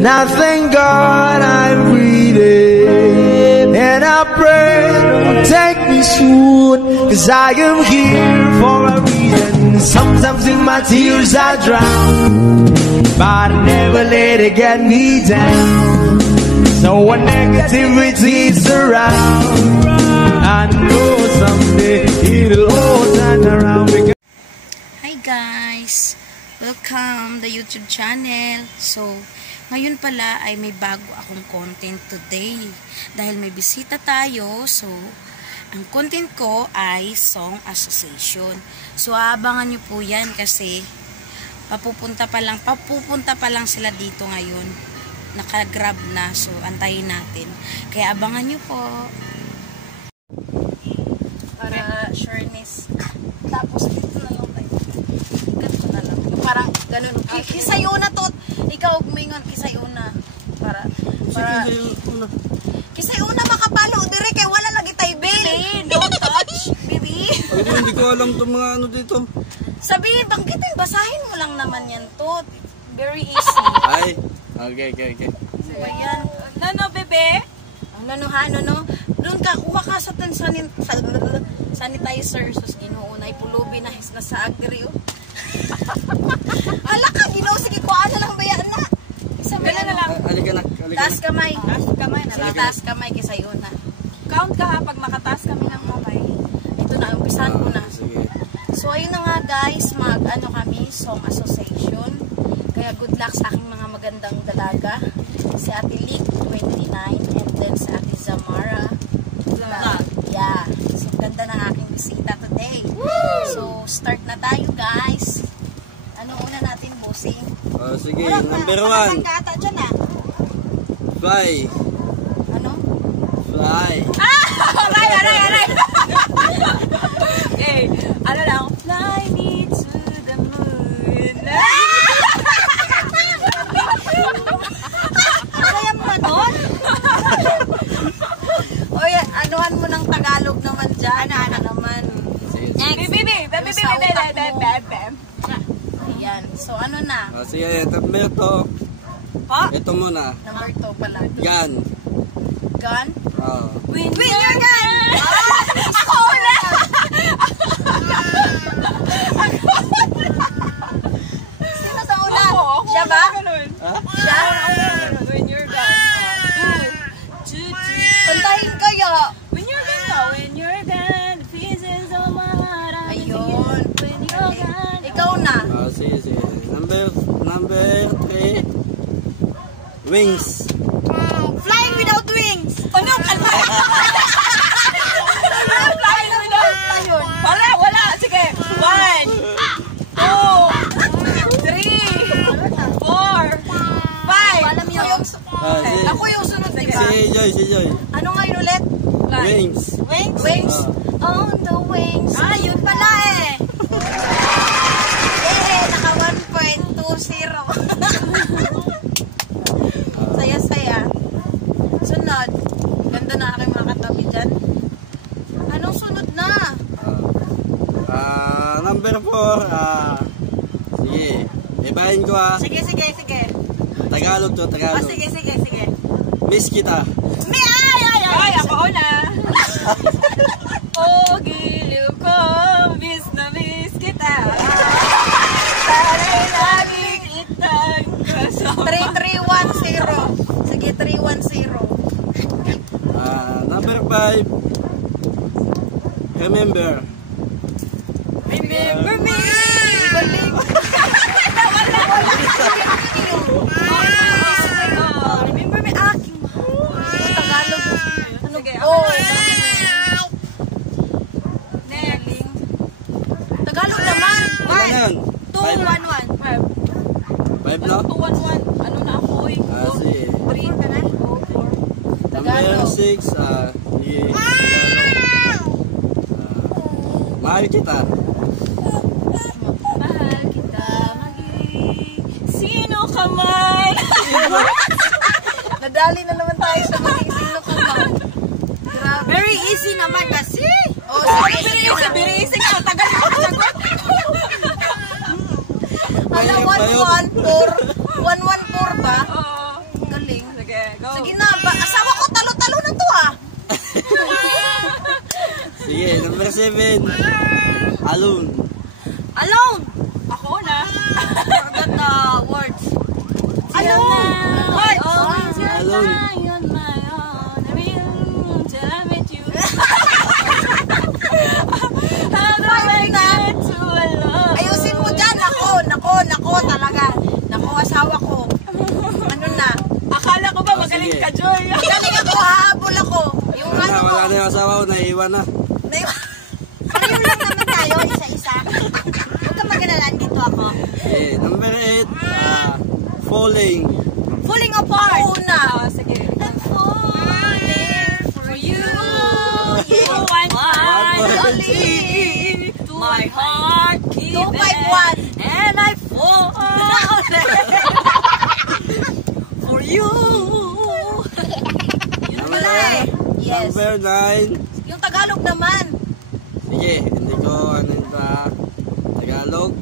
And I thank God I'm breathing, and I pray don't take me soon, 'cause I am here for a reason. Sometimes in my tears I drown, but I never let it get me down. So when negativity is around, I know someday it'll all turn around. Hi guys! Welcome the YouTube channel. So, ngayon pala ay may bago akong content today. Dahil may bisita tayo, so, ang content ko ay Song Association. So, abangan nyo po yan kasi papupunta pa lang sila dito ngayon. Naka-grab na, so, antayin natin. Kaya abangan nyo po. Para sureness. Tapos, dito na lang tayo. Ganito na lang. Parang, ganun. Kisayo na to. Ikaw, gumingon, kisayo na. Para kisayo na makapalo. Dire, kaya wala lagi tayo, baby. Don't touch, baby. Hindi ko alam itong mga ano dito. Sabihin, banggitin, basahin mo lang naman yan to. Very easy. Ay, okay. So, ayan. Ano, bebe? Ano, doon ka, kuha ka sa sanitizer. Sus, ginuuna, ipulubi na, nasa agri, oh. Hala ka, ginaw, sige, kuha na lang bayan na. Isa ba na lang? Halika na. Taas kamay. Taas kamay, kaysa yun na. Count ka ha, pag makataas kami ng kamay. Ito na, umpisan ko na. Sige. So, ayun na nga guys, kami, Song Association. Kaya good luck sa aking mga magandang dalaga. Si Ate Lick, 29, and then si Ate Zamara. Yeah. So, ganda ng aking bisita today. So, start na tayo guys. Ano una natin, bossing? Sige, number 1. Fly. Ano? Fly. Aray! Eh, ano lang? Fly me to the moon. Kaya mo nun? Oy, anuhan mo ng Tagalog naman dyan. Ano naman? Bebe. Ayan. So, ano na? Sige, number 2. Pa? Ito muna. Number 2 pala. Gun. Gun? Win your gun! Ako una! Sino sa una? Ako Siya ba? Siya? Win your gun. Puntahin kayo. Win your gun na. Win your gun. The pieces of my heart. Ayun. Win your gun. Ikaw na. Sige. Number 3. Wings. Flying without wings. Ano? Flying without. Wala. Sige. 1, 2, 3, 4, 5. Alam niyo yung... Ako yung sunod, diba? Si Joy. Ano nga yun ulit? Wings. Wings? On the wings. Yun pala eh. Naka 1.20. Saya-saya. Sunod. Ganda na aking mga katabi dyan. Anong sunod na? Number 4. Sige. Ibahin ko ha. Sige. Tagalog to, Tagalog. Sige. Miss kita. Ay, ako na. Oh, giliw ko. Miss na miss kita. Sana'y lagi kitang kasama. 3310. Sige, 310. Number 5. Remember me. Remember me, aking Tagalog. Sige, Next. Tagalog naman. Ano yun? 211. 5 no? 211. Ano na ako eh? Sige. 3 ka na? Number 6. Mahal kita. Mahal kita maging sino ka man. Nadali na naman tayo sa maging sino ka man. Grabe. Very easy naman kasi. Oh, Very easy ka. Tagal ako sagot. Ano, 114 ba? Oo. Sige na, asawa ko talo-talo na to ah. Sige, number 7. Alone. Alone. Ako na. Forgot the words. Alone. Words. Alone. On my own. I mean, till I met you. How do I get to alone? Ayusin mo dyan. Nako talaga. Nako, asawa ko. Ano na? Akala ko ba magaling sige. ka, Joy? Galing ako, hahabol ako. Yung Wala, ano ko. wala na yung asawa ko, naiiwan na. Pareho lang naman tayo, isa-isa. Huwag ka mag-alala, dito ako. Okay, number 8. Falling. Falling apart. Una. Sige. I'm falling for you. Oh, one One, Only to my heart, keep 251. and I fall for you. Yes. Number 9. Yung Tagalog naman. Sige, hindi ko ano yun ba? Tagalog.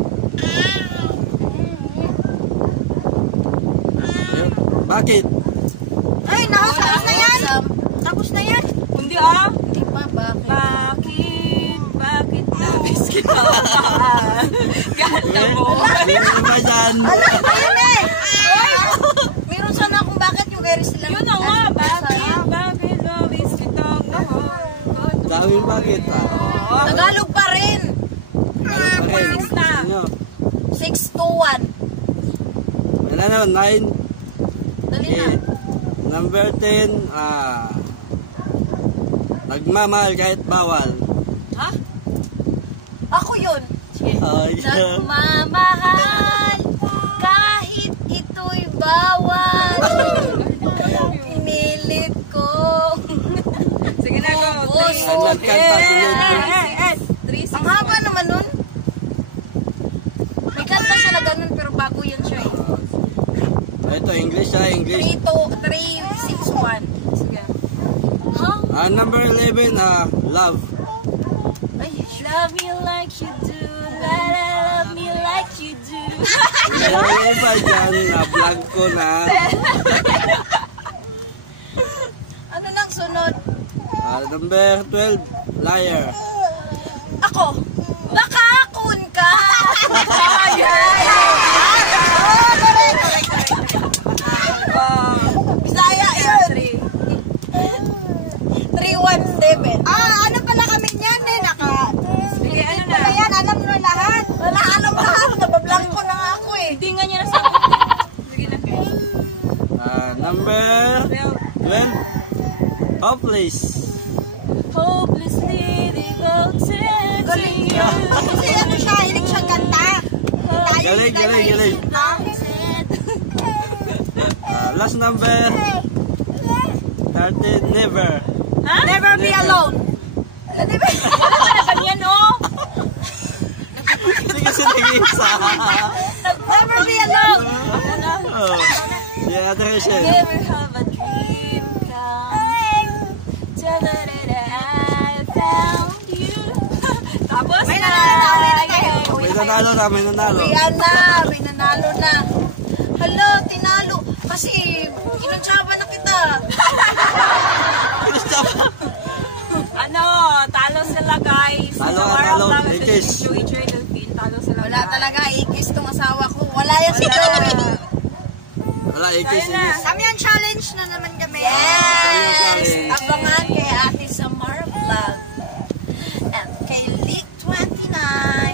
Ayun. Bakit? Ay, tapos na yan. Tapos na yan. Hindi ah. Hindi pa, bakit? Bakit nabis kita? Ganda mo. Ano ba dyan? Ayun eh. Meron sana akong bakit yung kay Rizal. Yun na nga. Bakit nabis kita? Daming bakit pa. Tagalog pa rin. Ano pa rin? Six na. Ano? 621. Wala na, 9. Dali na. Okay. Number 10. Nagmamahal kahit bawal. Ha? Ako yun. Ay, Nagmamahal kahit ito'y bawal. Pinilit ko. Sige na, go. Puso. Nagkanta sunod. Ang haba naman nun. May kanta siya na ganun pero bago yun siya eh. Ito, English ha, English. 361. Sige. Number 11, love. Ay, Love me like you do. Love me like you do. Ano ba dyan? Na-vlog ko na. ano nang sunod? Number 12, liar. Ako. Bakakon ka. Bisaya yun. 317. Ano pala kami niyan eh. Sige, ano na? Wala yan, alam nyo lahat. Wala, alam lahat. Nabablanko na nga ako eh. Tingnan niyo na sa... Sige na. Number 12, hopeless. Hopelessly devoted to Galing you. niya. Kasi ano siya, hilig siya kanta. Galing, galing, galing. Last number 13, never. Ha? Never be alone. Wala ka na ganyan, oh. Hindi kasi nag-iisa. Never be alone. Ano na? Oh, si Ate Rachel. Never have a dream come. Ta-da-da-da, I found you. Tapos May nanalo na. May nanalo na, may nanalo. Ayan na, may nanalo na. Hala, tinalo. Kasi, kinuntsaba na kita. Ano, talo sila guys. Talo, Sa talo. Warang Lagat, Ikis. Joey Trade Field, talo sila. Wala talaga, ikis tong asawa ko. Wala yan si Joey. Wala, ikis, Tayo na. ikis. Samyan challenge na naman kami. Samyan Yes! challenge. Abangan kay Ate Samar Vlog. At kay Leak 29.